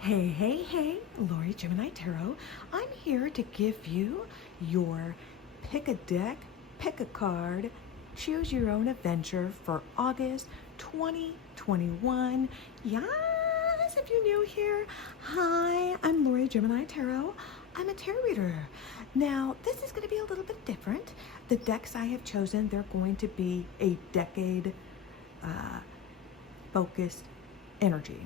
Hey, hey, hey, Lori Gemini Tarot. I'm here to give you your pick a deck, pick a card, choose your own adventure for August 2021. Yes, if you're new here, hi, I'm Lori Gemini Tarot. I'm a tarot reader. Now, this is going to be a little bit different. The decks I have chosen, they're going to be a decade focused energy.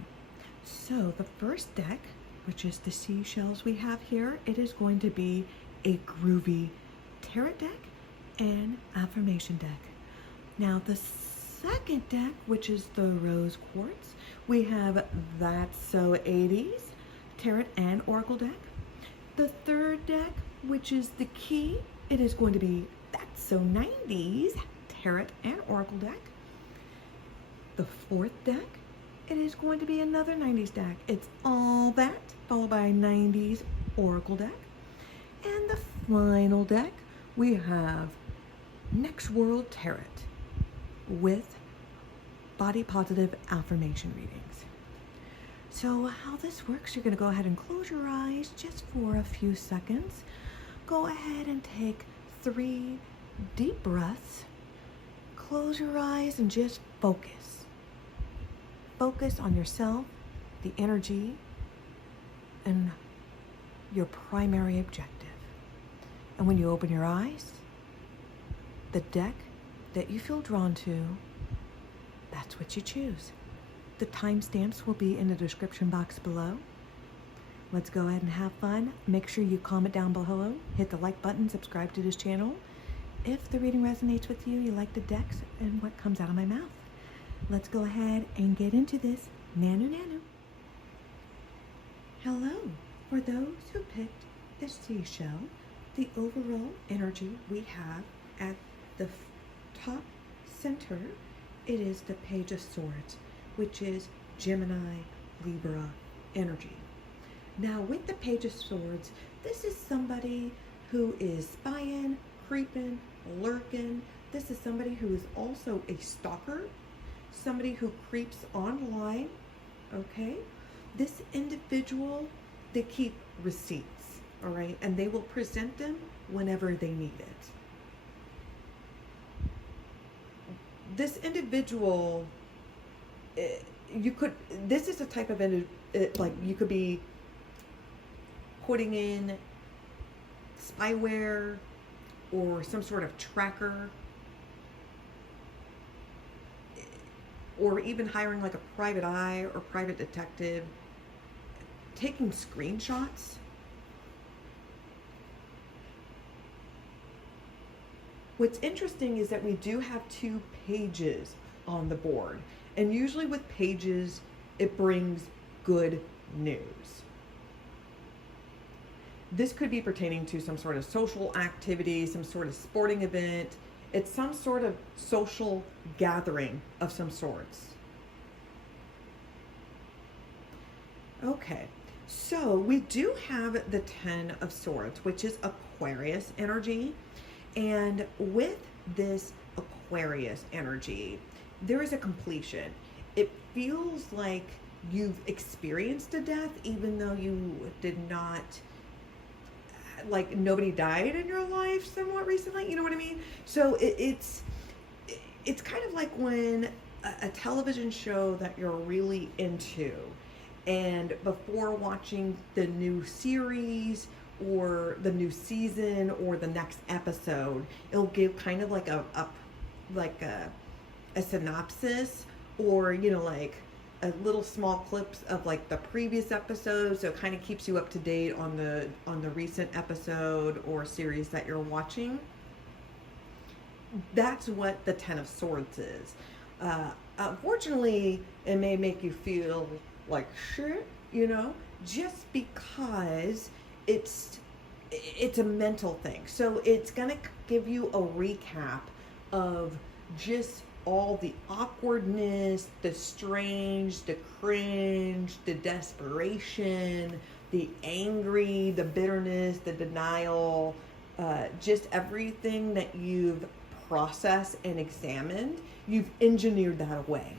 So the first deck, which is the Seashells we have here, it is going to be a groovy tarot deck and affirmation deck. Now the second deck, which is the Rose Quartz, we have That's So 80s tarot and oracle deck. The third deck, which is the Key, it is going to be That's So 90s tarot and oracle deck. The fourth deck, it is going to be another 90s deck. It's All That, followed by 90s oracle deck. And the final deck, we have Next World Tarot with body positive affirmation readings. So how this works, you're going to go ahead and close your eyes just for a few seconds. Go ahead and take 3 deep breaths. Close your eyes and just focus. Focus on yourself, the energy, and your primary objective. And when you open your eyes, the deck that you feel drawn to, that's what you choose. The timestamps will be in the description box below. Let's go ahead and have fun. Make sure you comment down below, hit the like button, subscribe to this channel. If the reading resonates with you, you like the decks and what comes out of my mouth. Let's go ahead and get into this. Nanu nanu. Hello. For those who picked the Seashell, the overall energy we have at the top center, it is the Page of Swords, which is Gemini, Libra energy. Now with the Page of Swords, this is somebody who is spying, creeping, lurking. This is somebody who is also a stalker. Somebody who creeps online, okay? This individual, they keep receipts, all right? And they will present them whenever they need it. This individual, this is a type of, like you could be putting in spyware or some sort of tracker, or even hiring like a private eye or private detective, taking screenshots. What's interesting is that we do have 2 pages on the board, and usually with pages, it brings good news. This could be pertaining to some sort of social activity, some sort of sporting event. It's some sort of social gathering of some sorts. Okay, so we do have the 10 of Swords, which is Aquarius energy. And with this Aquarius energy, there is a completion. It feels like you've experienced a death, even though you did not, like nobody died in your life somewhat recently, you know what I mean? So it's kind of like when a television show that you're really into, and before watching the new series or the new season or the next episode, it'll give kind of like a synopsis, or like a little small clips of like the previous episode, so it kind of keeps you up to date on the recent episode or series that you're watching. That's what the 10 of Swords is. Unfortunately, it may make you feel like shit, just because it's a mental thing. So it's gonna give you a recap of just all the awkwardness, the strange, the cringe, the desperation, the angry, the bitterness, the denial, just everything that you've processed and examined, you've engineered that away.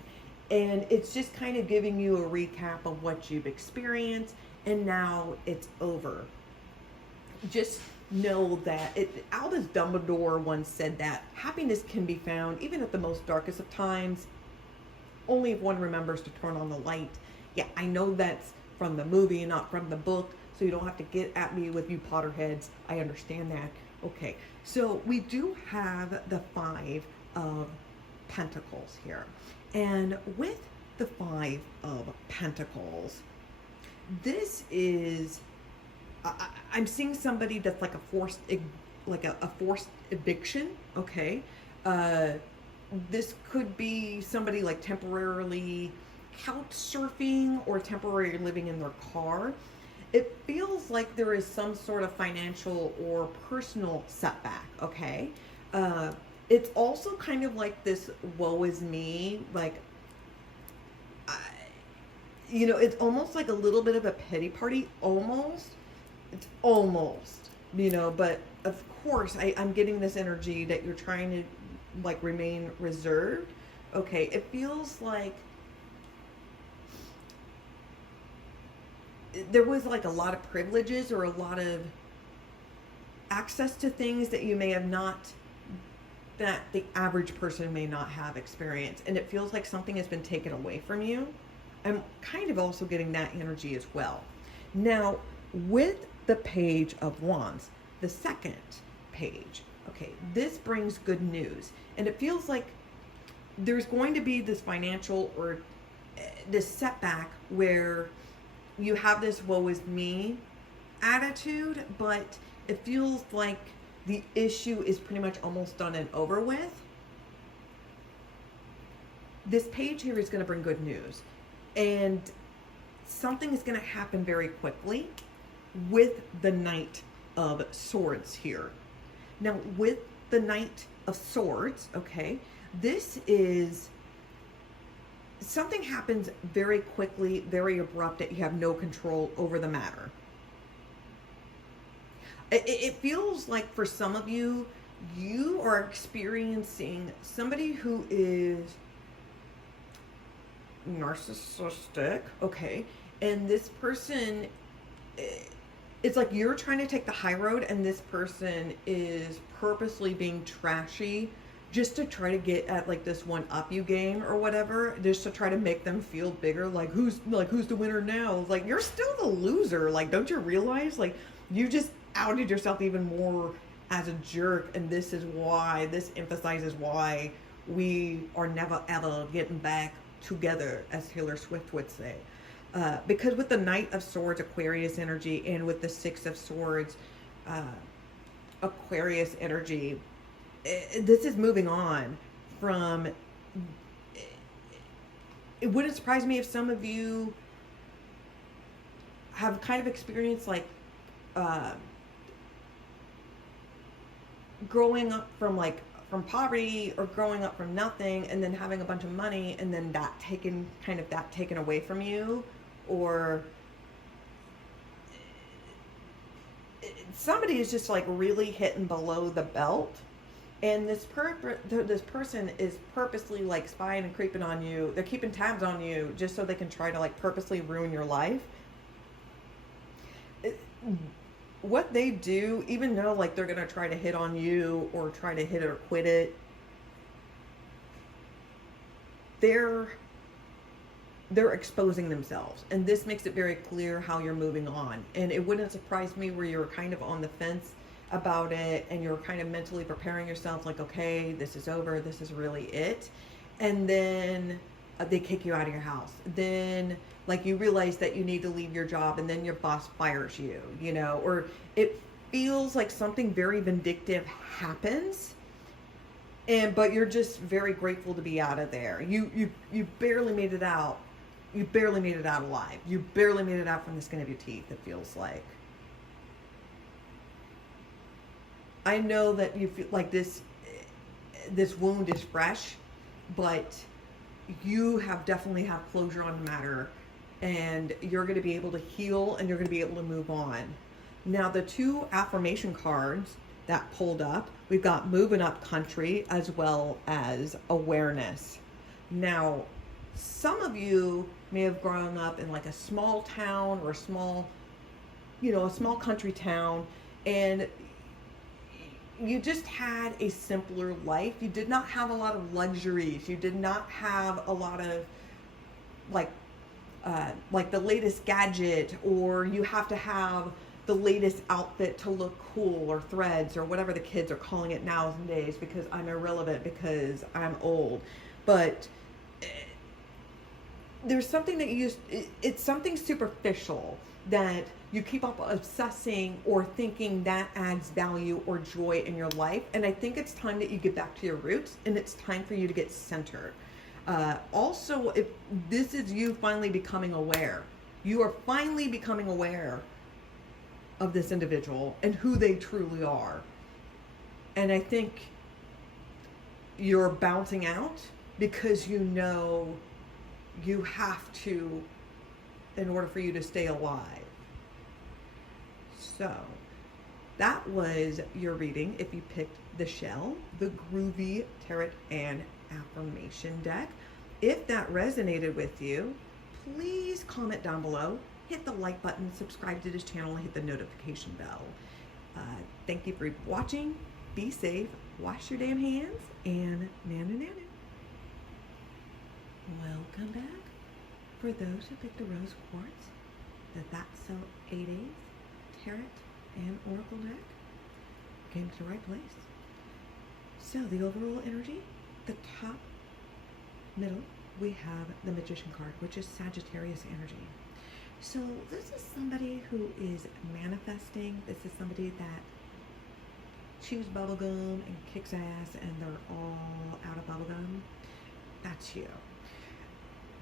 And it's just kind of giving you a recap of what you've experienced, and now it's over. Just know that Albus Dumbledore once said that happiness can be found even at the most darkest of times, only if one remembers to turn on the light. Yeah, I know that's from the movie and not from the book, so you don't have to get at me with you Potterheads. I understand that. Okay, so we do have the Five of Pentacles here. And with the Five of Pentacles, this is, I'm seeing somebody that's like a forced eviction, okay? This could be somebody like temporarily couch surfing or temporarily living in their car. It feels like there is some sort of financial or personal setback, okay? It's also kind of like this woe is me, like, it's almost like a little bit of a pity party, almost. It's almost, but of course I'm getting this energy that you're trying to like remain reserved. Okay, it feels like there was like a lot of privileges or a lot of access to things that you may have not, that the average person may not have experienced, and it feels like something has been taken away from you. I'm kind of also getting that energy as well. Now, with the Page of Wands, the second page, okay, this brings good news, and it feels like there's going to be this financial or this setback where you have this woe is me attitude, but it feels like the issue is pretty much almost done and over with. This page here is going to bring good news, and something is going to happen very quickly with the Knight of Swords here. Now, with the Knight of Swords, okay, this is something happens very quickly, very abrupt, that you have no control over the matter. It feels like for some of you, you are experiencing somebody who is narcissistic, okay, and this person, it's like you're trying to take the high road, and this person is purposely being trashy just to try to get at like this one up you game or whatever, just to try to make them feel bigger, like who's the winner now? Like, you're still the loser. Like, don't you realize, like, you just outed yourself even more as a jerk, and this emphasizes why we are never ever getting back together, as Taylor Swift would say. Because with the Knight of Swords, Aquarius energy, and with the Six of Swords, Aquarius energy, this is moving on from, it wouldn't surprise me if some of you have kind of experienced like growing up from poverty, or growing up from nothing and then having a bunch of money, and then that taken away from you, or somebody is just like really hitting below the belt, and this person is purposely like spying and creeping on you. They're keeping tabs on you just so they can try to like purposely ruin your life. What they do, even though like they're gonna try to hit on you or try to hit it or quit it, they're exposing themselves, and this makes it very clear how you're moving on. And it wouldn't surprise me where you're kind of on the fence about it, and you're kind of mentally preparing yourself like, okay, this is over, this is really it, and then they kick you out of your house. Then like you realize that you need to leave your job, and then your boss fires you, or it feels like something very vindictive happens, but you're just very grateful to be out of there. You barely made it out. You barely made it out alive. You barely made it out from the skin of your teeth, it feels like. I know that you feel like this wound is fresh, but you definitely have closure on the matter, and you're going to be able to heal, and you're going to be able to move on. Now, the two affirmation cards that pulled up, we've got moving up country as well as awareness. Now, Some of you may have grown up in like a small town or a small, a small country town, and you just had a simpler life. You did not have a lot of luxuries. You did not have a lot of like the latest gadget, or you have to have the latest outfit to look cool, or threads, or whatever the kids are calling it nowadays, because I'm irrelevant because I'm old. But there's something that it's something superficial that you keep up obsessing or thinking that adds value or joy in your life. And I think it's time that you get back to your roots, and it's time for you to get centered. Also, if this is you finally becoming aware, you are finally becoming aware of this individual and who they truly are. And I think you're bouncing out because you know you have to, in order for you to stay alive. So that was your reading if you picked the Shell, the Groovy Tarot and Affirmation deck. If that resonated with you, please comment down below, hit the like button, subscribe to this channel, and hit the notification bell. Thank you for watching. Be safe, wash your damn hands, and nana. Welcome back. For those who picked the Rose Quartz, the That's So 8 Days Tarot and Oracle deck, came to the right place. So the overall energy, the top middle, we have the Magician card, which is Sagittarius energy. So this is somebody who is manifesting. This is somebody that chews bubblegum and kicks ass and they're all out of bubblegum. That's you.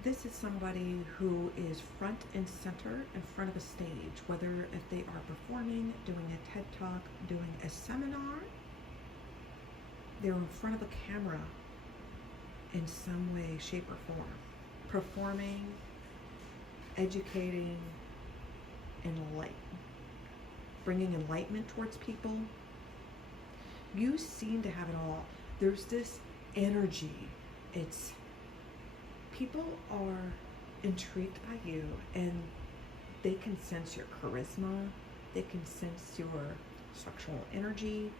This is somebody who is front and center in front of a stage, whether if they are performing, doing a TED Talk, doing a seminar, they're in front of a camera in some way, shape, or form, performing, educating, bringing enlightenment towards people. You seem to have it all. There's this energy. It's people are intrigued by you, and they can sense your charisma. They can sense your sexual energy.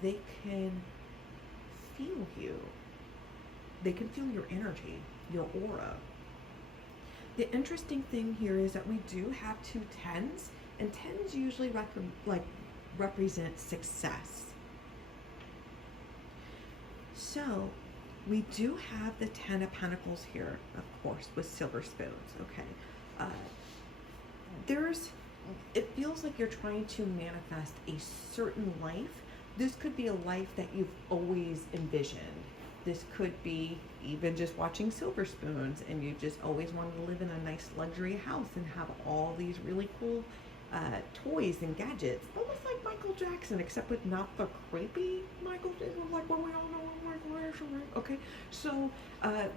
They can feel you. They can feel your energy, your aura. The interesting thing here is that we do have 2 tens, and tens usually represent success. So we do have the 10 of Pentacles here, of course, with silver spoons. Okay, it feels like you're trying to manifest a certain life. This could be a life that you've always envisioned. This could be even just watching Silver Spoons, and you just always wanted to live in a nice luxury house and have all these really cool toys and gadgets, almost like Michael Jackson, except with not the creepy Michael Jackson, like what we all know Michael Jackson, right? Okay, so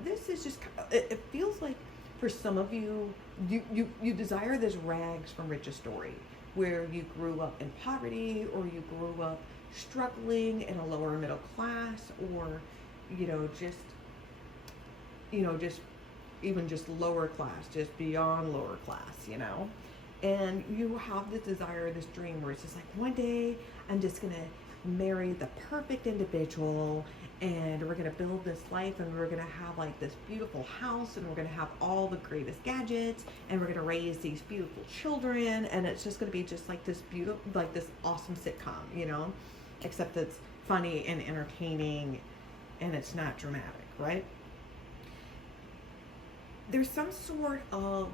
this is just, it feels like for some of you, you desire this rags from riches story, where you grew up in poverty, or you grew up struggling in a lower middle class, or just even just lower class, just beyond lower class, and you have this desire, this dream where it's just like, one day I'm just gonna marry the perfect individual, and we're gonna build this life, and we're gonna have like this beautiful house, and we're gonna have all the greatest gadgets, and we're gonna raise these beautiful children, and it's just gonna be just like this beautiful, like this awesome sitcom, except it's funny and entertaining, and it's not dramatic, right? There's some sort of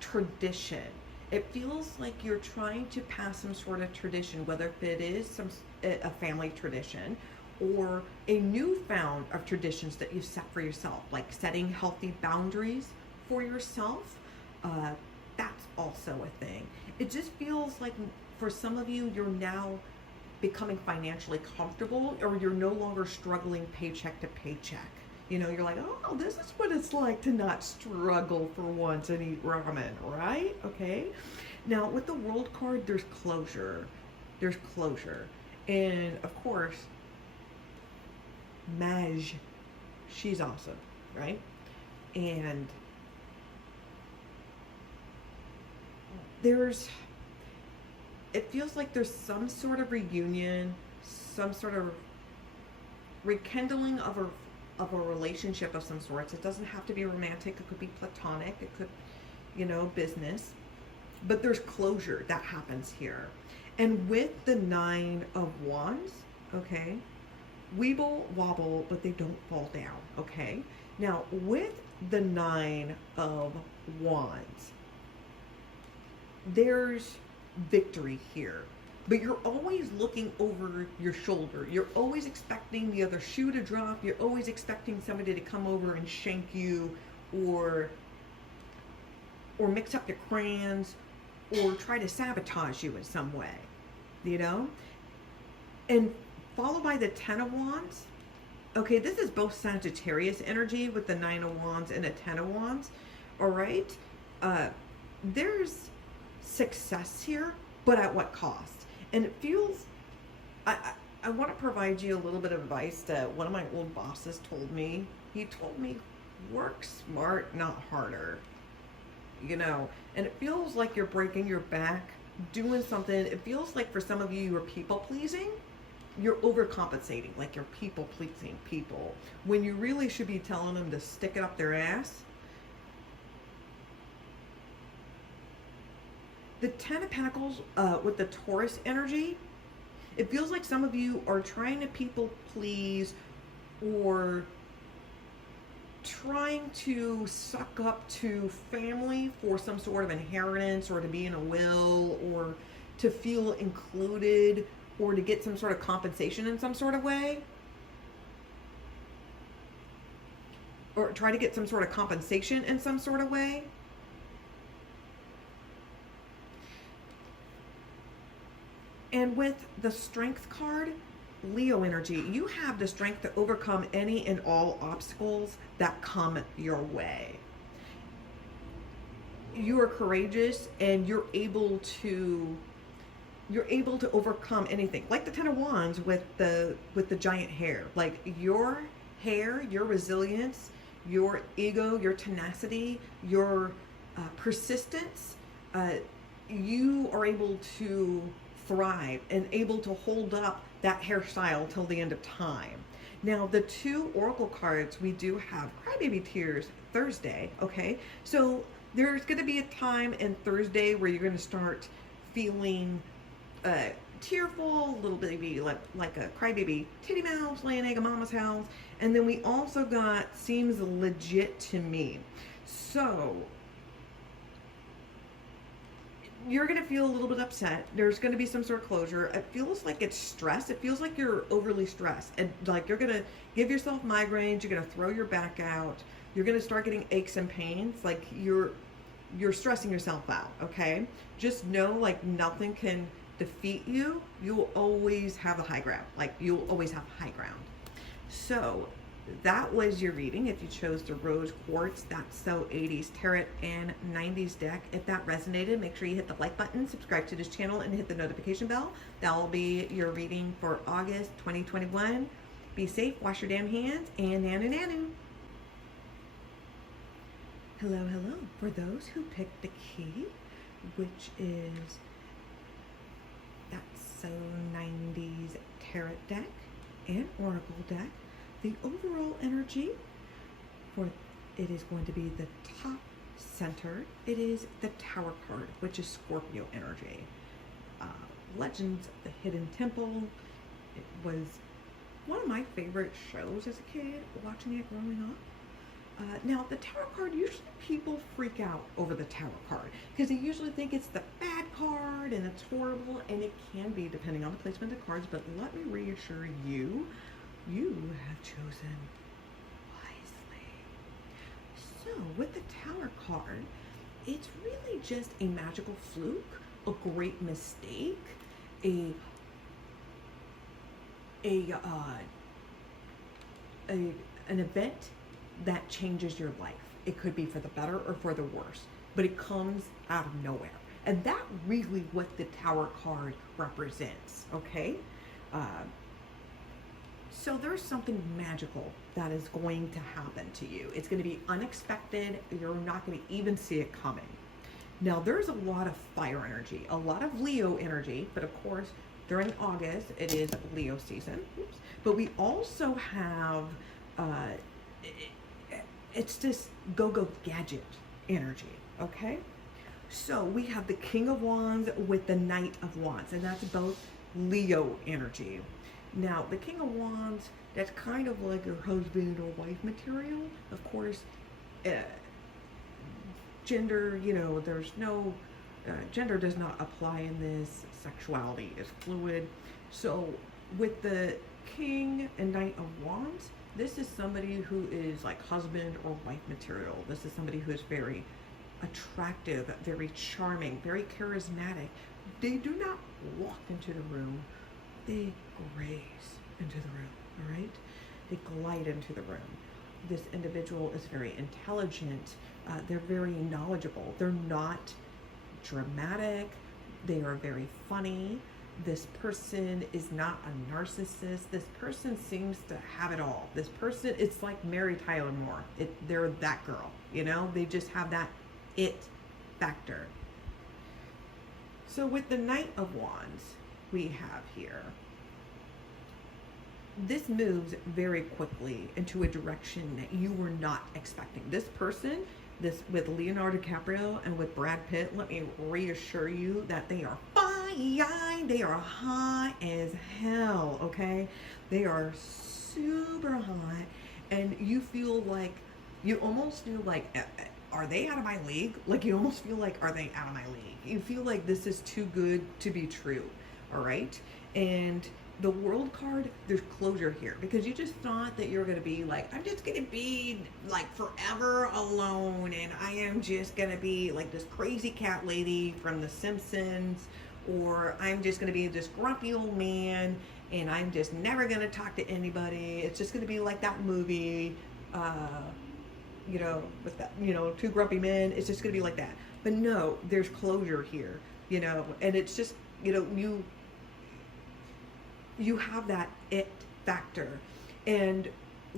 tradition. It feels like you're trying to pass some sort of tradition, whether if it is a family tradition or a newfound of traditions that you've set for yourself, like setting healthy boundaries for yourself. That's also a thing. It just feels like for some of you, you're now becoming financially comfortable, or you're no longer struggling paycheck to paycheck. You're like, oh, this is what it's like to not struggle for once and eat ramen, right? Okay. Now with the World card, there's closure. There's closure. And of course, Maj, she's awesome, right? And there's, it feels like there's some sort of reunion, some sort of rekindling of a relationship of some sorts. It doesn't have to be romantic. It could be platonic. It could, business. But there's closure that happens here. And with the Nine of Wands, okay, weeble wobble, but they don't fall down, okay? Now, with the Nine of Wands, there's victory here. But you're always looking over your shoulder. You're always expecting the other shoe to drop. You're always expecting somebody to come over and shank you, or mix up your crayons, or try to sabotage you in some way, And followed by the Ten of Wands. Okay, this is both Sagittarius energy with the Nine of Wands and a Ten of Wands. All right. There's success here, but at what cost? And it feels, I want to provide you a little bit of advice that one of my old bosses told me. He told me, work smart, not harder. And it feels like you're breaking your back doing something. It feels like for some of you, you're people pleasing. You're overcompensating, like you're people pleasing people, when you really should be telling them to stick it up their ass. The Ten of Pentacles with the Taurus energy, it feels like some of you are trying to people please, or trying to suck up to family for some sort of inheritance, or to be in a will, or to feel included, or to get some sort of compensation in some sort of way. Or try to get some sort of compensation in some sort of way. And with the Strength card, Leo energy, you have the strength to overcome any and all obstacles that come your way. You are courageous, and you're able to overcome anything. Like the Ten of Wands with the giant hair. Like your hair, your resilience, your ego, your tenacity, your persistence, you are able to thrive and able to hold up that hairstyle till the end of time. Now, the two oracle cards, we do have Crybaby Tears Thursday, okay? So there's going to be a time in Thursday where you're going to start feeling tearful, a little baby, like a crybaby titty mouse laying egg at mama's house. And then we also got seems legit to me. So you're going to feel a little bit upset. There's going to be some sort of closure. It feels like it's stress. It feels like you're overly stressed, and like you're going to give yourself migraines. You're going to throw your back out. You're going to start getting aches and pains. Like you're stressing yourself out. Okay. Just know, like, nothing can defeat you. You'll always have a high ground. Like you'll always have high ground. So that was your reading. If you chose the Rose Quartz, That's So 80s Tarot and 90s deck. If that resonated, make sure you hit the like button, subscribe to this channel, and hit the notification bell. That will be your reading for August 2021. Be safe, wash your damn hands, and nanu nanu. Hello, hello. For those who picked the key, which is That's So 90s Tarot deck and Oracle deck, the overall energy for it is going to be the top center. It is the Tower card, which is Scorpio energy. Legends of the Hidden Temple. It was one of my favorite shows as a kid, watching it growing up. Now, the Tower card, usually people freak out over the Tower card because they usually think it's the bad card and it's horrible, and it can be depending on the placement of the cards. But let me reassure you, you have chosen wisely. So with the Tower card, it's really just a magical fluke, a great mistake, an event that changes your life. It could be for the better or for the worse, but it comes out of nowhere. And that's really what the Tower card represents, okay? So there's something magical that is going to happen to you. It's going to be unexpected. You're not going to even see it coming. Now, there's a lot of fire energy, a lot of Leo energy, but of course, during August, it is Leo season. Oops. But we also have, it's this go-go gadget energy, okay? So we have the King of Wands with the Knight of Wands, and that's both Leo energy. Now, the King of Wands, that's kind of like your husband or wife material. Of course, gender, there's no, gender does not apply in this. Sexuality is fluid. So with the King and Knight of Wands, this is somebody who is like husband or wife material. This is somebody who is very attractive, very charming, very charismatic. They do not walk into the room, they graze into the room, all right? They glide into the room. This individual is very intelligent. They're very knowledgeable. They're not dramatic. They are very funny. This person is not a narcissist. This person seems to have it all. This person, it's like Mary Tyler Moore. They're that girl, They just have that it factor. So with the Knight of Wands, we have here, this moves very quickly into a direction that you were not expecting. This person, with Leonardo DiCaprio and with Brad Pitt, let me reassure you that they are fine. They are hot as hell, okay? They are super hot, and you almost feel like, are they out of my league? Like, you almost feel like, are they out of my league? You feel like this is too good to be true, all right? And the World card, there's closure here, because you just thought that you're going to be like, I'm just going to be like forever alone, and I am just going to be like this crazy cat lady from The Simpsons, or I'm just going to be this grumpy old man, and I'm just never going to talk to anybody. It's just going to be like that movie, with that, two grumpy men. It's just going to be like that. But no, there's closure here, and it's just, you have that it factor. And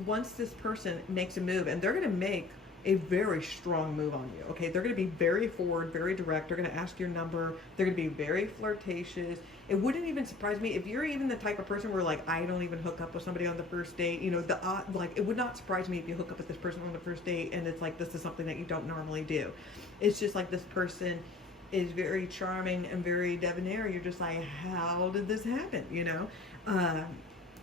once this person makes a move, and they're going to make a very strong move on you, okay? They're going to be very forward, very direct. They're going to ask your number. They're going to be very flirtatious. It wouldn't even surprise me if you're even the type of person where, like, I don't even hook up with somebody on the first date. It would not surprise me if you hook up with this person on the first date and it's like, this is something that you don't normally do. It's just like this person is very charming and very debonair. You're just like, how did this happen,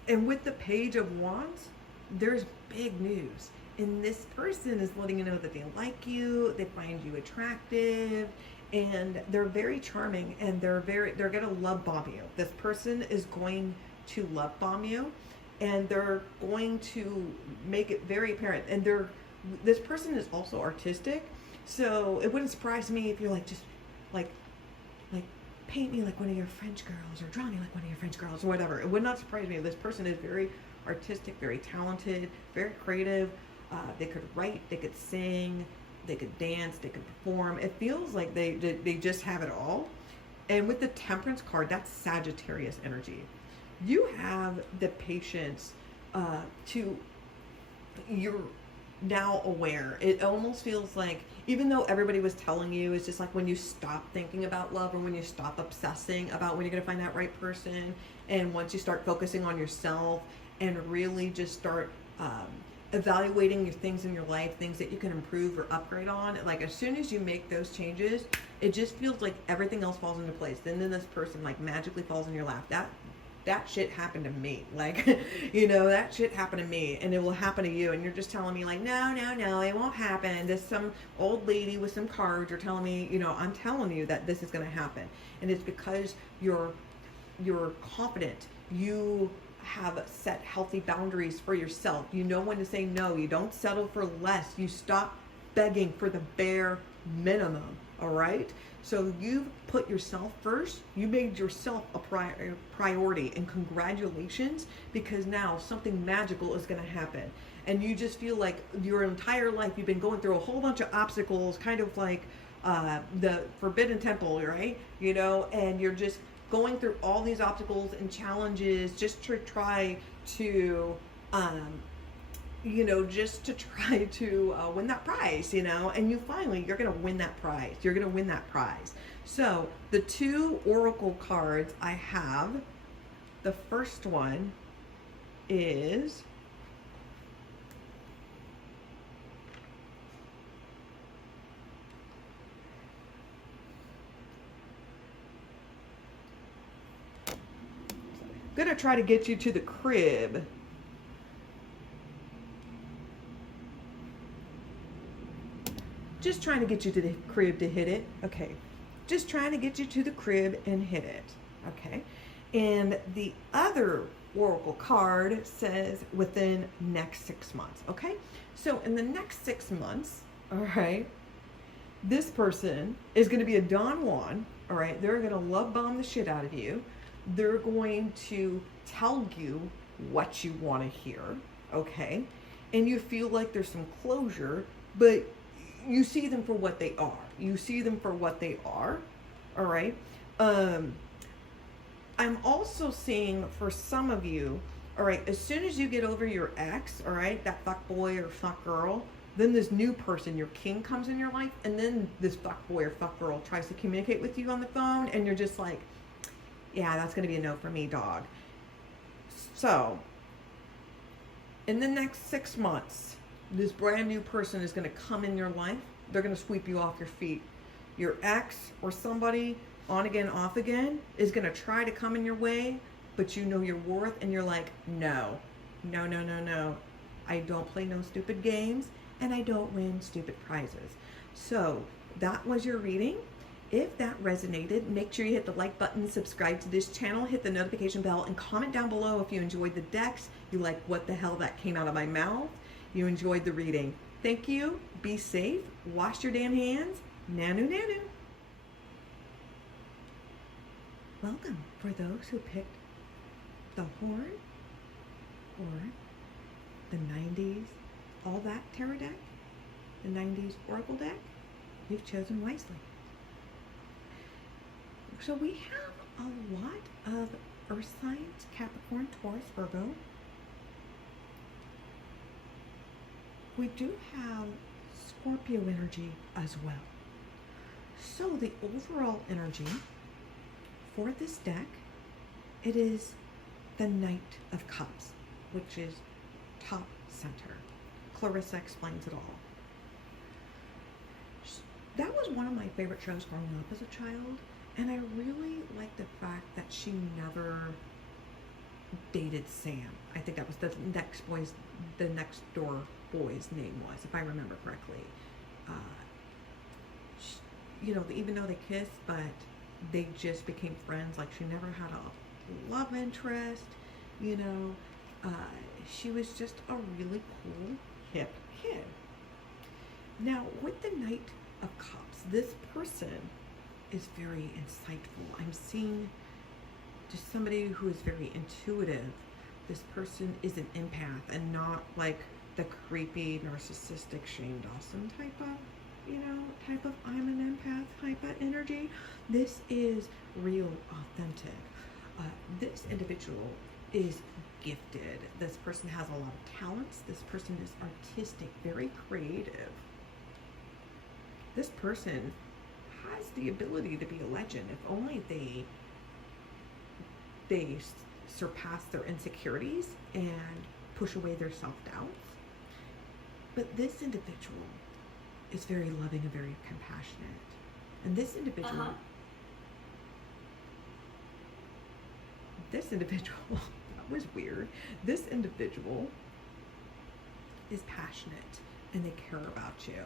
And with the Page of Wands, there's big news. And this person is letting you know that they like you, they find you attractive, and they're very charming, and they're going to love bomb you. This person is going to love bomb you, and they're going to make it very apparent. And this person is also artistic, so it wouldn't surprise me if you're like, just like paint me like one of your French girls, or draw me like one of your French girls, or whatever. It would not surprise me. This person is very artistic, very talented, very creative. They could write, they could sing, they could dance, they could perform. It feels like they just have it all. And with the Temperance card, that's Sagittarius energy. You have the patience you're now aware. It almost feels like, even though everybody was telling you, it's just like when you stop thinking about love, or when you stop obsessing about when you're going to find that right person, and once you start focusing on yourself and really just start evaluating your things in your life, things that you can improve or upgrade on, like as soon as you make those changes, it just feels like everything else falls into place. Then this person like magically falls in your lap. That shit happened to me. Like, that shit happened to me, and it will happen to you. And you're just telling me like, no, it won't happen. There's some old lady with some cards. You're telling me, I'm telling you that this is going to happen. And it's because you're confident. You have set healthy boundaries for yourself. You know when to say no. You don't settle for less. You stop begging for the bare minimum. All right? So you've put yourself first. You made yourself a priority, and congratulations, because now something magical is going to happen. And you just feel like your entire life you've been going through a whole bunch of obstacles, kind of like the Forbidden Temple, right? And you're just going through all these obstacles and challenges just to try to, just to try to win that prize, and you're going to win that prize. You're going to win that prize. So the two oracle cards I have, the first one is going to try to get you to the crib. Just trying to get you to the crib to hit it. Okay. Just trying to get you to the crib and hit it. Okay. And the other oracle card says within next 6 months. Okay. So in the next 6 months, all right, this person is going to be a Don Juan. All right. They're going to love bomb the shit out of you. They're going to tell you what you want to hear. Okay. And you feel like there's some closure, but you see them for what they are. You see them for what they are. All right. I'm also seeing for some of you, all right, as soon as you get over your ex, all right, that fuck boy or fuck girl, then this new person, your king, comes in your life, and then this fuck boy or fuck girl tries to communicate with you on the phone, and you're just like, yeah, that's going to be a no for me, dog. So, in the next 6 months, this brand new person is going to come in your life. They're going to sweep you off your feet. Your ex or somebody, on again, off again, is going to try to come in your way, but you know your worth, and you're like, no. I don't play no stupid games, and I don't win stupid prizes. So, that was your reading. If that resonated, make sure you hit the like button, subscribe to this channel, hit the notification bell, and comment down below if you enjoyed the decks, you like what the hell that came out of my mouth, you enjoyed the reading. Thank you, be safe, wash your damn hands, nanu nanu. Welcome for those who picked the Horn or the 90s All That Tarot deck, the 90s Oracle deck. You've chosen wisely. So we have a lot of Earth signs, Capricorn, Taurus, Virgo. We do have Scorpio energy as well. So the overall energy for this deck, it is the Knight of Cups, which is top center. Clarissa explains it all. That was one of my favorite shows growing up as a child. And I really like the fact that she never dated Sam. I think that was the next door boy's name was, if I remember correctly. Even though they kissed, but they just became friends. Like, she never had a love interest, She was just a really cool, hip kid. Now, with the Knight of Cups, this person is very insightful. I'm seeing just somebody who is very intuitive. This person is an empath and not like the creepy, narcissistic Shane Dawson type of I'm an empath type of energy. This is real, authentic. This individual is gifted. This person has a lot of talents. This person is artistic, very creative. This person has the ability to be a legend if only they surpass their insecurities and push away their self-doubts. But this individual is very loving and very compassionate. And this individual, that was weird. This individual is passionate and they care about you.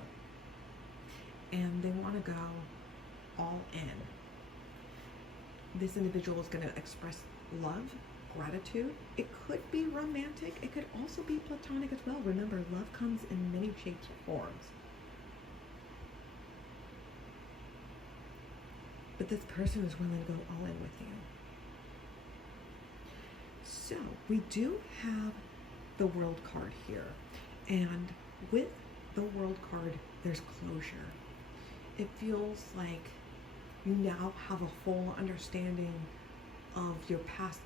And they want to go all in. This individual is going to express love, gratitude. It could be romantic. It could also be platonic as well. Remember, love comes in many shapes or forms. But this person is willing to go all in with you. So we do have the World card here. And with the World card, there's closure. It feels like you now have a full understanding of your past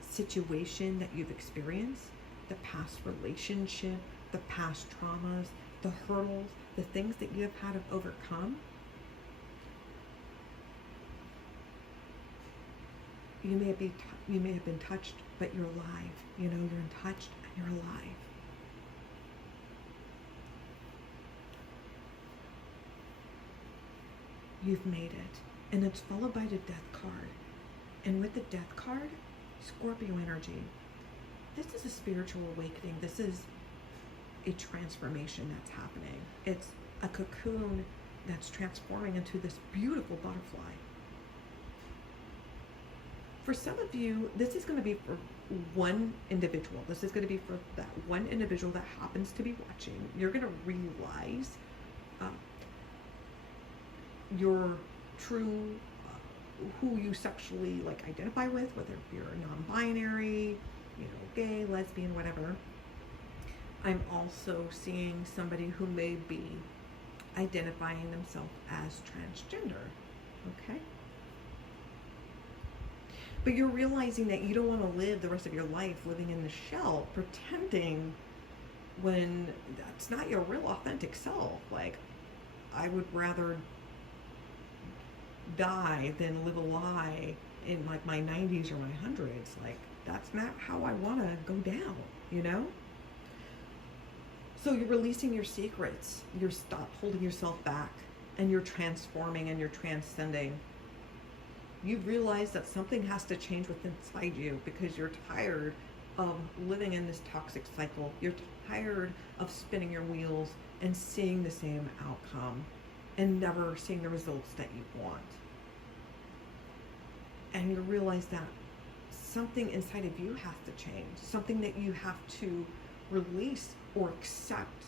situation that you've experienced, the past relationship, the past traumas, the hurdles, the things that you have had to overcome. You may have been touched, but you're alive. You know, you're untouched and you're alive. You've made it. And it's followed by the death card. And with the death card, Scorpio energy. This is a spiritual awakening. This is a transformation that's happening. It's a cocoon that's transforming into this beautiful butterfly. For some of you, this is going to be for one individual. This is going to be for that one individual that happens to be watching. You're going to realize your true, who you sexually like identify with, whether you're non-binary, you know, gay, lesbian, whatever. I'm also seeing somebody who may be identifying themselves as transgender, okay? But you're realizing that you don't want to live the rest of your life living in the shell, pretending when that's not your real authentic self. Like, I would rather die than live a lie in like my 90s or my 100s. Like, that's not how I want to go down, you know? So you're releasing your secrets. You're stop holding yourself back, and you're transforming and you're transcending. You realize that something has to change within inside you because you're tired of living in this toxic cycle. You're tired of spinning your wheels and seeing the same outcome and never seeing the results that you want. And you realize that something inside of you has to change, something that you have to release or accept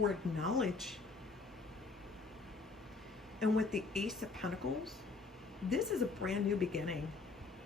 or acknowledge. And with the Ace of Pentacles, this is a brand new beginning.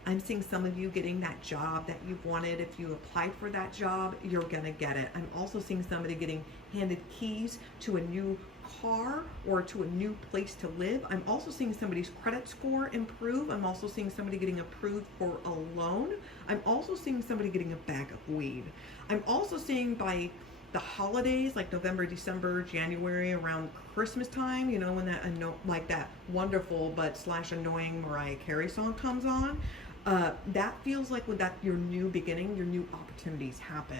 I'm seeing some of you getting that job that you've wanted. If you applied for that job, you're gonna get it. I'm also seeing somebody getting handed keys to a new car or to a new place to live. I'm also seeing somebody's credit score improve. I'm also seeing somebody getting approved for a loan. I'm also seeing somebody getting a bag of weed. I'm also seeing by the holidays, like November, December, January, around Christmas time, you know, when that like that wonderful but / annoying Mariah Carey song comes on, that feels like when that your new beginning, your new opportunities happen.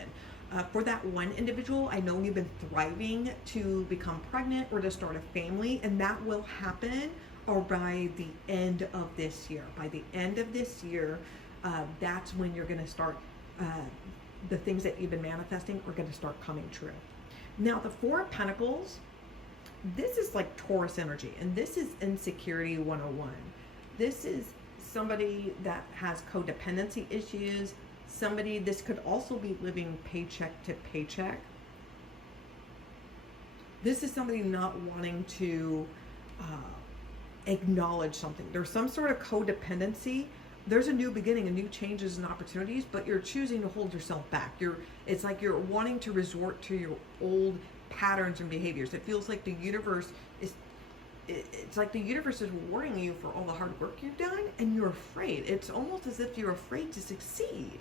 For that one individual, I know you've been thriving to become pregnant or to start a family, and that will happen or by the end of this year. By the end of this year, that's when you're going to start, the things that you've been manifesting are going to start coming true. Now, the Four of Pentacles, this is like Taurus energy, and this is insecurity 101. This is somebody that has codependency issues. Somebody, this could also be living paycheck to paycheck. This is somebody not wanting to acknowledge something. There's some sort of codependency. There's a new beginning, a new changes and opportunities, but you're choosing to hold yourself back. It's like you're wanting to resort to your old patterns and behaviors. It feels like the universe is, it's like the universe is rewarding you for all the hard work you've done, and you're afraid. It's almost as if you're afraid to succeed.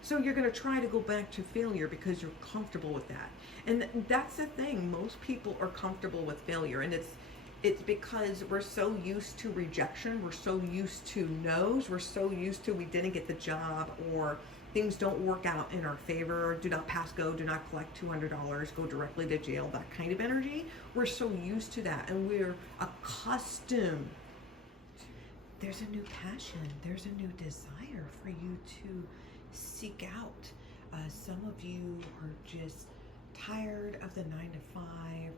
So you're going to try to go back to failure because you're comfortable with that. And that's the thing. Most people are comfortable with failure, and it's because we're so used to rejection. We're so used to no's. We're so used to we didn't get the job, or things don't work out in our favor. Do not pass go. Do not collect $200. Go directly to jail. That kind of energy. We're so used to that, and we're accustomed. There's a new passion. There's a new desire for you to seek out. Some of you are just tired of the 9 to 5,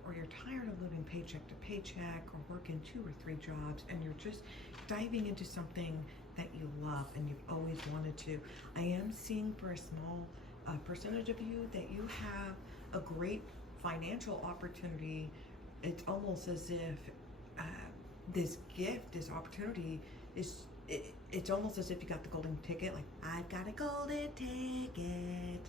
or you're tired of living paycheck to paycheck or working 2 or 3 jobs, and you're just diving into something that you love and you've always wanted to. I am seeing for a small percentage of you that you have a great financial opportunity. It's almost as if this gift, this opportunity is it's almost as if you got the golden ticket, like, I've got a golden ticket.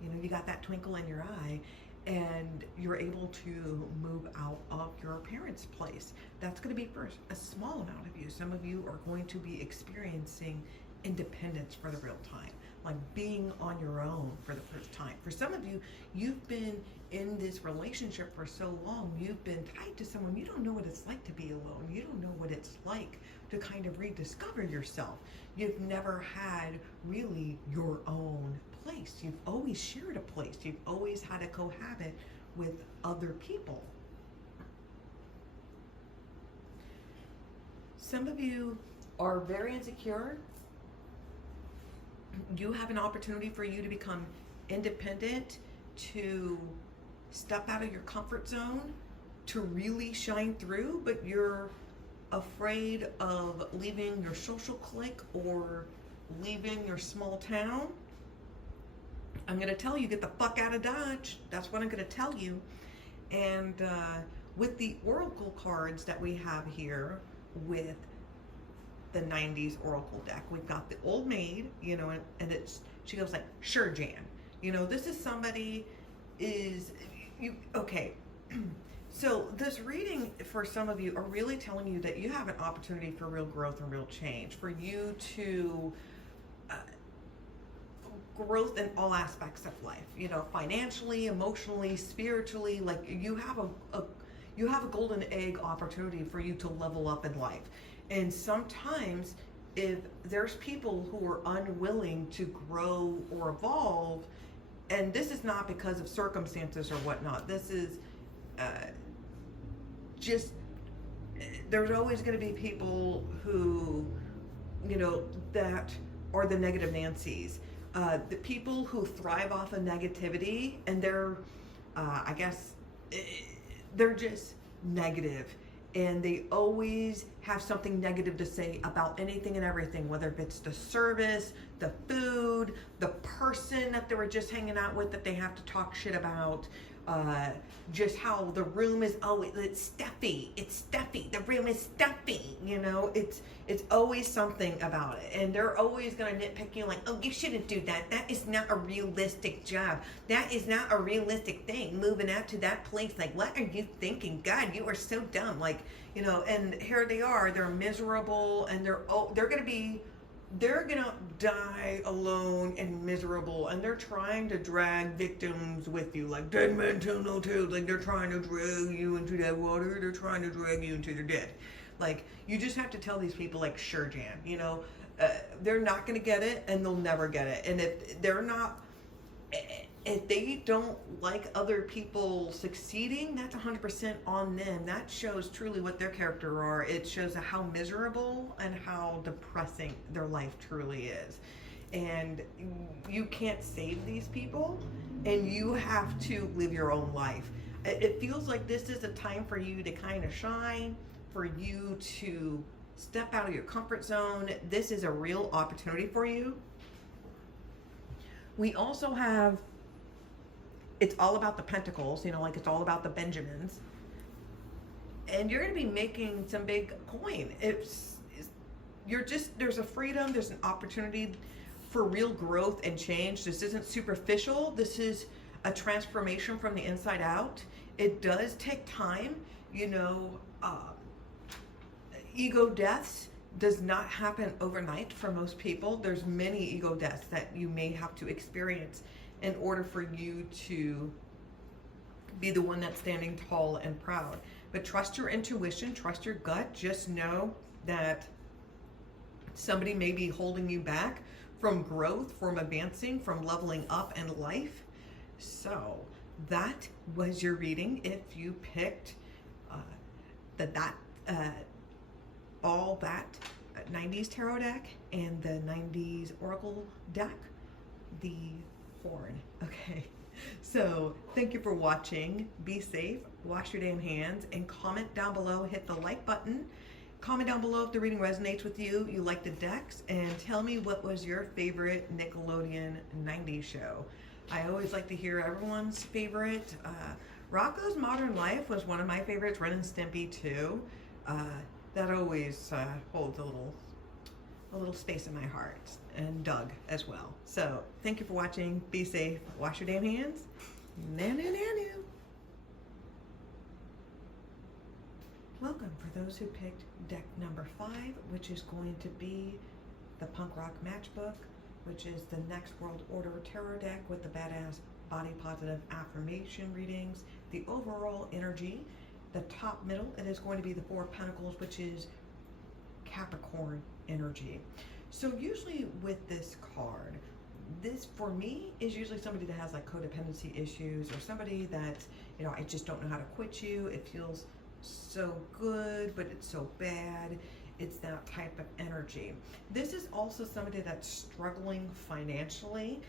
You know, you got that twinkle in your eye, and you're able to move out of your parents' place. That's going to be for a small amount of you. Some of you are going to be experiencing independence for the real time, like being on your own for the first time. For some of you, you've been in this relationship for so long, you've been tied to someone, you don't know what it's like to be alone. You don't know what it's like to kind of rediscover yourself. You've never had really your own place. You've always shared a place. You've always had to cohabit with other people. Some of you are very insecure. You have an opportunity for you to become independent, to step out of your comfort zone, to really shine through, but you're afraid of leaving your social clique or leaving your small town. I'm going to tell you, get the fuck out of Dodge. That's what I'm going to tell you. And with the oracle cards that we have here with the 90s oracle deck, we've got the old maid, you know, and it's, she goes like, sure, Jan. You know, this is somebody okay. So this reading for some of you are really telling you that you have an opportunity for real growth and real change, for you to growth in all aspects of life, you know, financially, emotionally, spiritually. Like you have a golden egg opportunity for you to level up in life. And sometimes if there's people who are unwilling to grow or evolve, and this is not because of circumstances or whatnot, this is just, there's always going to be people who, you know, that are the negative Nancy's. The people who thrive off of negativity, and they're, I guess, they're just negative, and they always have something negative to say about anything and everything, whether it's the service, the food, the person that they were just hanging out with that they have to talk shit about, just how the room is always, it's stuffy, the room is stuffy, you know, it's always something about it, and they're always going to nitpick you like, oh, you shouldn't do that, that is not a realistic job, that is not a realistic thing, moving out to that place, like, what are you thinking, God, you are so dumb, like, you know, and here they are, they're miserable, and they're gonna die alone and miserable, and they're trying to drag victims with you, like dead men tell no tales, like they're trying to drag you into that water, they're trying to drag you into the dead. Like, you just have to tell these people, like, sure, Jan, you know, they're not gonna get it, and they'll never get it, and if they don't like other people succeeding, that's 100% on them. That shows truly what their character are. It shows how miserable and how depressing their life truly is. And you can't save these people, and you have to live your own life. It feels like this is a time for you to kind of shine, for you to step out of your comfort zone. This is a real opportunity for you. We also have, it's all about the pentacles, you know, like it's all about the Benjamins. And you're going to be making some big coin. There's a freedom, there's an opportunity for real growth and change. This isn't superficial. This is a transformation from the inside out. It does take time, you know, ego deaths does not happen overnight for most people. There's many ego deaths that you may have to experience in order for you to be the one that's standing tall and proud. But trust your intuition, trust your gut. Just know that somebody may be holding you back from growth, from advancing, from leveling up in life. So that was your reading. If you picked all that 90s tarot deck and the 90s oracle deck, the horn. Okay, so thank you for watching. Be safe, wash your damn hands, and comment down below. Hit the like button. Comment down below if the reading resonates with you, you like the decks, and tell me what was your favorite Nickelodeon 90s show. I always like to hear everyone's favorite. Rocko's Modern Life was one of my favorites. Ren and Stimpy too. That always holds a little space in my heart, and Doug as well. So thank you for watching. Be safe, wash your damn hands, Nanu nanu. Welcome for those who picked deck number 5, which is going to be the Punk Rock Matchbook, which is the Next World Order Tarot deck with the badass body positive affirmation readings, the overall energy, the top middle, it is going to be the Four of Pentacles, which is Capricorn energy. So usually with this card, this for me is usually somebody that has like codependency issues, or somebody that, you know, I just don't know how to quit you. It feels so good, but it's so bad. It's that type of energy. This is also somebody that's struggling financially.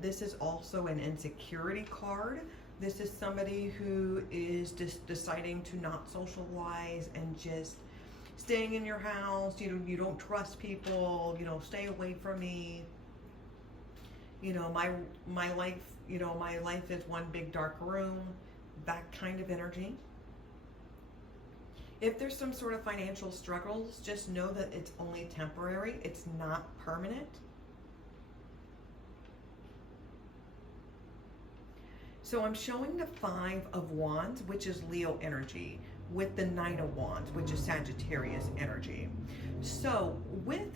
This is also an insecurity card. This is somebody who is just deciding to not socialize and just staying in your house. You don't trust people. Stay away from me. My life. My life is one big dark room. That kind of energy. If there's some sort of financial struggles, just know that it's only temporary. It's not permanent. So I'm showing the Five of Wands, which is Leo energy, with the Nine of Wands, which is Sagittarius energy. So with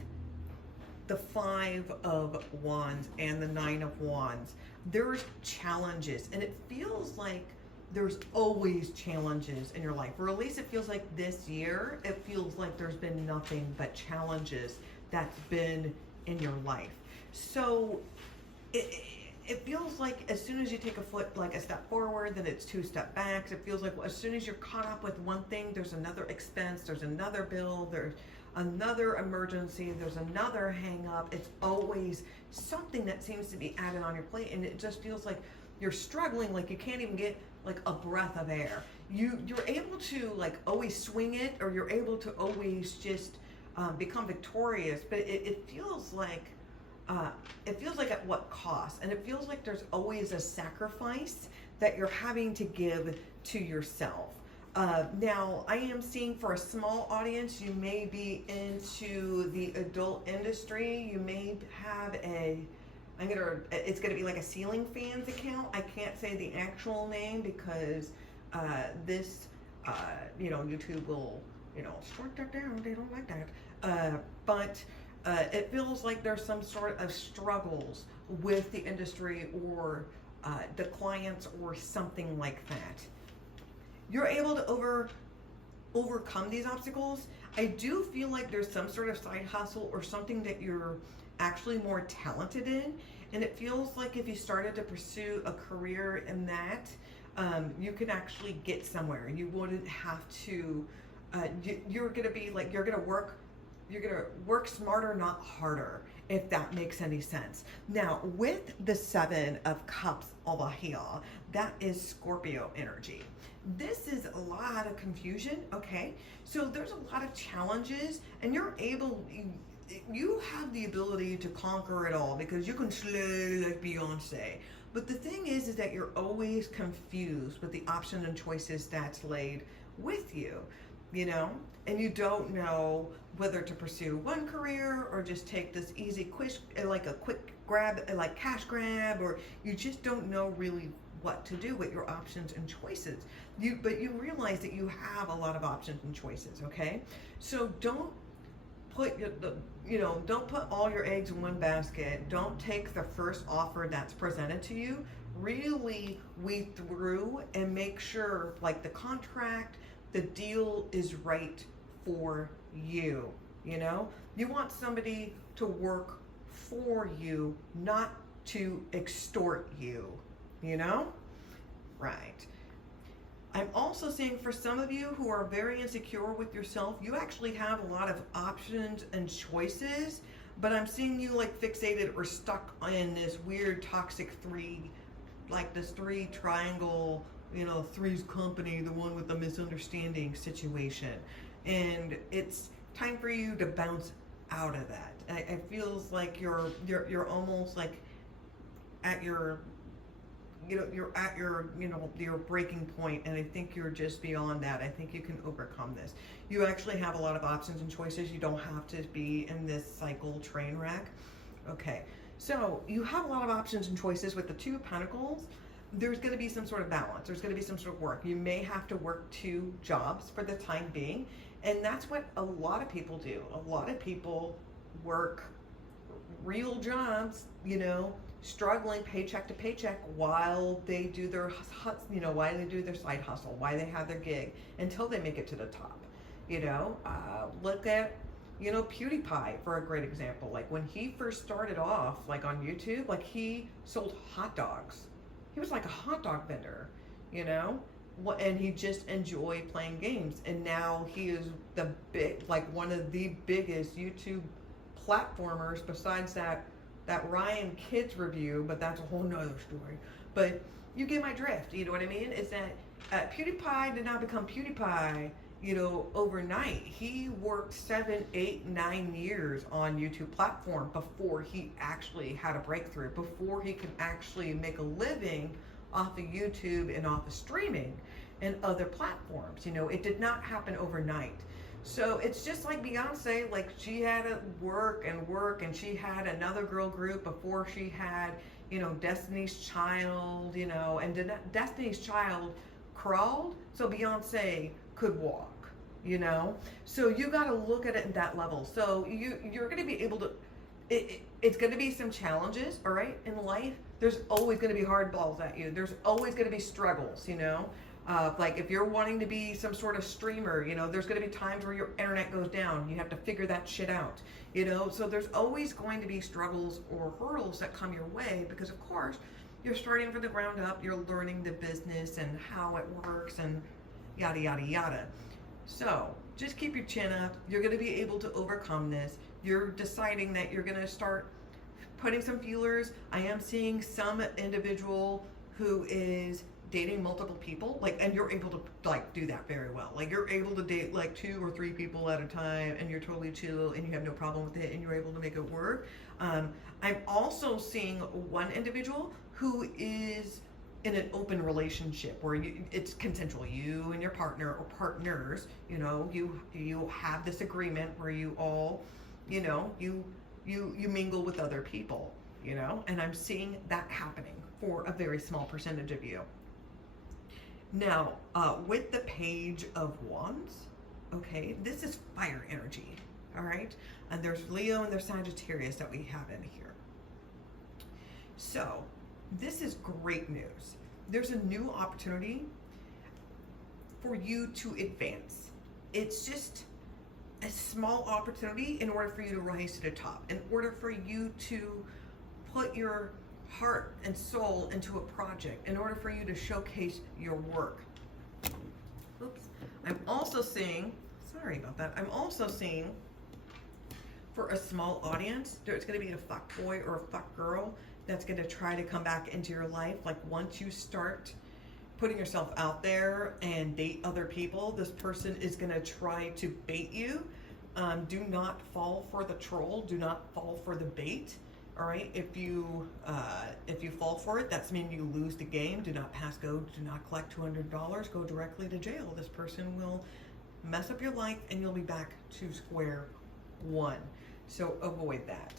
the Five of Wands and the Nine of Wands, there's challenges, and it feels like there's always challenges in your life, or at least it feels like this year, it feels like there's been nothing but challenges that's been in your life. So it feels like as soon as you take a step forward, then it's 2 steps back. It feels like as soon as you're caught up with one thing, there's another expense, there's another bill, there's another emergency, there's another hang up. It's always something that seems to be added on your plate, and it just feels like you're struggling, like you can't even get like a breath of air. You're able to like always swing it, or you're able to always just become victorious, but it feels like at what cost? And it feels like there's always a sacrifice that you're having to give to yourself. Now, I am seeing for a small audience, you may be into the adult industry. You may have it's gonna be like a ceiling fans account. I can't say the actual name because YouTube will, strike that down. They don't like that. But it feels like there's some sort of struggles with the industry or the clients or something like that. You're able to overcome these obstacles. I do feel like there's some sort of side hustle or something that you're actually more talented in, and it feels like if you started to pursue a career in that, you can actually get somewhere. You wouldn't have to you're gonna work smarter, not harder, if that makes any sense. Now, with the Seven of Cups over here, that is Scorpio energy. This is a lot of confusion, okay? So there's a lot of challenges, and you have the ability to conquer it all because you can slay like Beyonce. But the thing is that you're always confused with the options and choices that's laid with you. And you don't know whether to pursue one career or just take this easy, quick grab, like cash grab, or you just don't know really what to do with your options and choices. But you realize that you have a lot of options and choices, okay? So don't put don't put all your eggs in one basket. Don't take the first offer that's presented to you. Really weed through and make sure, like the contract, the deal is right for you. You want somebody to work for you, not to extort you, Right. I'm also seeing for some of you who are very insecure with yourself, you actually have a lot of options and choices, but I'm seeing you like fixated or stuck in this weird toxic three, like this 3 triangle, Three's Company, the one with the misunderstanding situation. And it's time for you to bounce out of that. It feels like you're almost like at your your breaking point, and I think you're just beyond that. I think you can overcome this. You actually have a lot of options and choices. You don't have to be in this cycle train wreck. Okay, so you have a lot of options and choices with the Two of Pentacles. there's going to be some sort of balance. There's going to be some sort of work. You may have to work 2 jobs for the time being. And that's what a lot of people do. A lot of people work real jobs, struggling paycheck to paycheck while they do their, while they do their side hustle, while they have their gig until they make it to the top. Look at, PewDiePie for a great example. Like when he first started off, like on YouTube, like he sold hot dogs. He was like a hot dog vendor, and he just enjoyed playing games. And now he is one of the biggest YouTube platformers besides that Ryan Kids review, but that's a whole nother story. But you get my drift, you know what I mean? Is that PewDiePie did not become PewDiePie, overnight. He worked 7, 8, 9 years on YouTube platform before he actually had a breakthrough, before he could actually make a living off of YouTube and off of streaming and other platforms. It did not happen overnight. So it's just like Beyonce, like she had to work, and she had another girl group before she had, Destiny's Child, and Destiny's Child crawled so Beyonce could walk, So you got to look at it at that level. So you're going to be able to, it's going to be some challenges, all right, in life. There's always going to be hard balls at you. There's always going to be struggles, like if you're wanting to be some sort of streamer, there's going to be times where your internet goes down. You have to figure that shit out, So there's always going to be struggles or hurdles that come your way because, of course, you're starting from the ground up. You're learning the business and how it works and yada, yada, yada. So just keep your chin up. You're going to be able to overcome this. You're deciding that you're going to start putting some feelers. I am seeing some individual who is dating multiple people, and you're able to do that very well. Like you're able to date 2 or 3 people at a time, and you're totally chill, and you have no problem with it, and you're able to make it work. I'm also seeing one individual who is in an open relationship where it's consensual. You and your partner or partners, you have this agreement where you all, you mingle with other people, and I'm seeing that happening for a very small percentage of you. Now, with the Page of Wands, okay, this is fire energy, all right? And there's Leo and there's Sagittarius that we have in here. So, this is great news. There's a new opportunity for you to advance. It's just a small opportunity in order for you to rise to the top, in order for you to put your heart and soul into a project, in order for you to showcase your work. Oops. I'm also seeing, sorry about that, I'm also seeing for a small audience, there's going to be a fuck boy or a fuck girl that's going to try to come back into your life. Like once you start putting yourself out there and date other people, this person is going to try to bait you. Do not fall for the troll. Do not fall for the bait. All right, if you fall for it, that's mean you lose the game. Do not pass go. Do not collect $200. Go directly to jail. This person will mess up your life, and you'll be back to square one. So avoid that.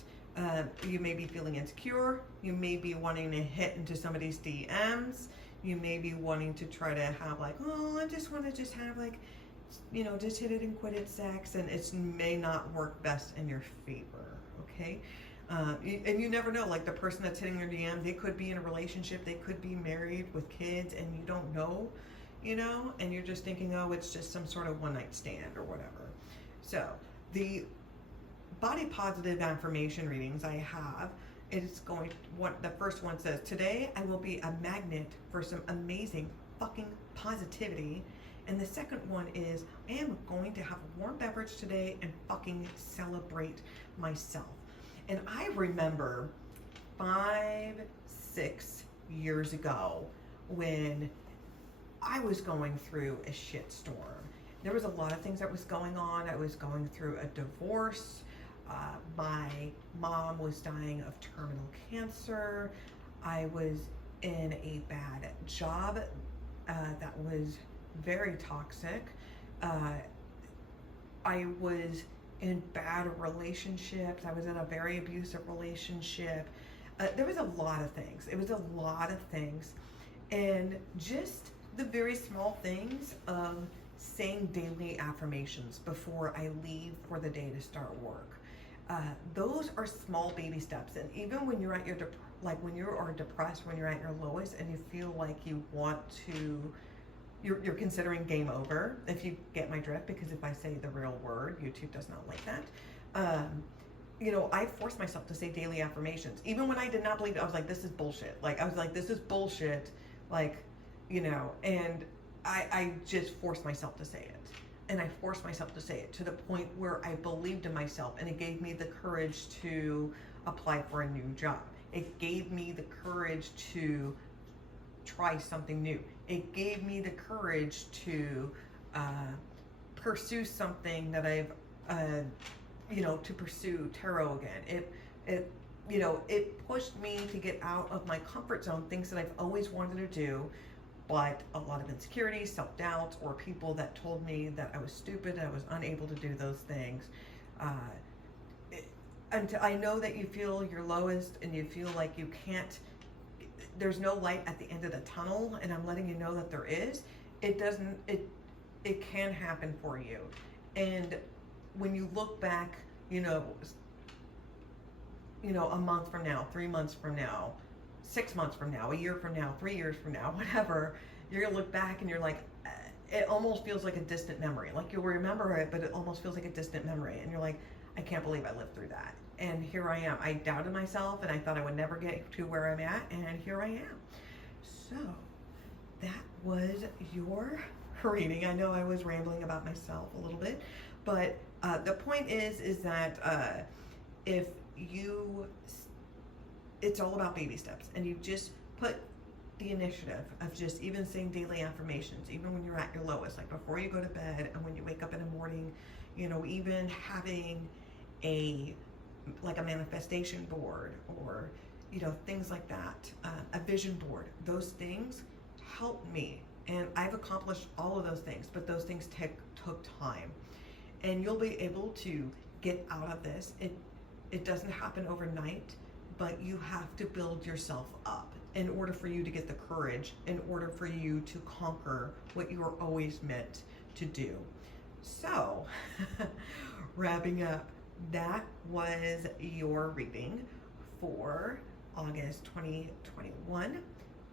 You may be feeling insecure. You may be wanting to hit into somebody's DMs. You may be wanting to try to have I just want to have just hit it and quit it sex, and it may not work best in your favor. Okay. And you never know, the person that's hitting your DM, they could be in a relationship, they could be married with kids, and you don't know, and you're just thinking, oh, it's just some sort of one-night stand or whatever. So the body positive affirmation readings I have, the first one says, today I will be a magnet for some amazing fucking positivity. And the second one is, I am going to have a warm beverage today and fucking celebrate myself. And I remember 5, 6 years ago when I was going through a shitstorm. There was a lot of things that was going on. I was going through a divorce. My mom was dying of terminal cancer. I was in a bad job that was very toxic. I was in bad relationships. I was in a very abusive relationship. There was a lot of things. It was a lot of things. And just the very small things of saying daily affirmations before I leave for the day to start work. Those are small baby steps. And even when you're at your like when you are depressed, when you're at your lowest, and you feel like you want to, you're considering game over. If you get my drift, because if I say the real word, YouTube does not like that. You know, I forced myself to say daily affirmations, even when I did not believe it. I was like, this is bullshit. Like, I was like, this is bullshit. Like, you know, and I just forced myself to say it. And I forced myself to say it to the point where I believed in myself, and it gave me the courage to apply for a new job. It gave me the courage to try something new. It gave me the courage to pursue something that I've, you know, to pursue tarot again. It, you know, it pushed me to get out of my comfort zone, things that I've always wanted to do, but a lot of insecurities, self-doubts, or people that told me that I was stupid, I was unable to do those things. Until I know that you feel your lowest and you feel like you can't, there's no light at the end of the tunnel, and I'm letting you know that there is. It doesn't, it can happen for you. And when you look back, you know, a month from now, 3 months from now, 6 months from now, a year from now, 3 years from now, whatever, you're gonna look back and you're like, it almost feels like a distant memory. Like, you'll remember it, but it almost feels like a distant memory. And you're like, I can't believe I lived through that. And here I am. I doubted myself, and I thought I would never get to where I'm at, and here I am. So that was your reading. I know I was rambling about myself a little bit, but the point is that if you, it's all about baby steps, and you just put the initiative of just even saying daily affirmations, even when you're at your lowest, like before you go to bed and when you wake up in the morning, you know, even having like a manifestation board, or, you know, things like that, a vision board. Those things help me, and I've accomplished all of those things, but those things took time, and you'll be able to get out of this. It doesn't happen overnight, but you have to build yourself up in order for you to get the courage, in order for you to conquer what you were always meant to do. So, wrapping up, that was your reading for August 2021.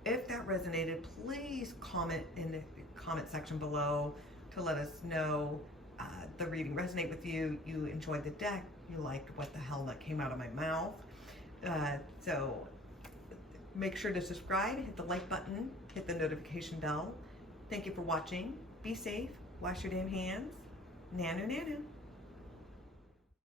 If that resonated, please comment in the comment section below to let us know the reading resonated with you. You enjoyed the deck. You liked what the hell that came out of my mouth. So make sure to subscribe, hit the like button, hit the notification bell. Thank you for watching. Be safe. Wash your damn hands. Nanu nanu.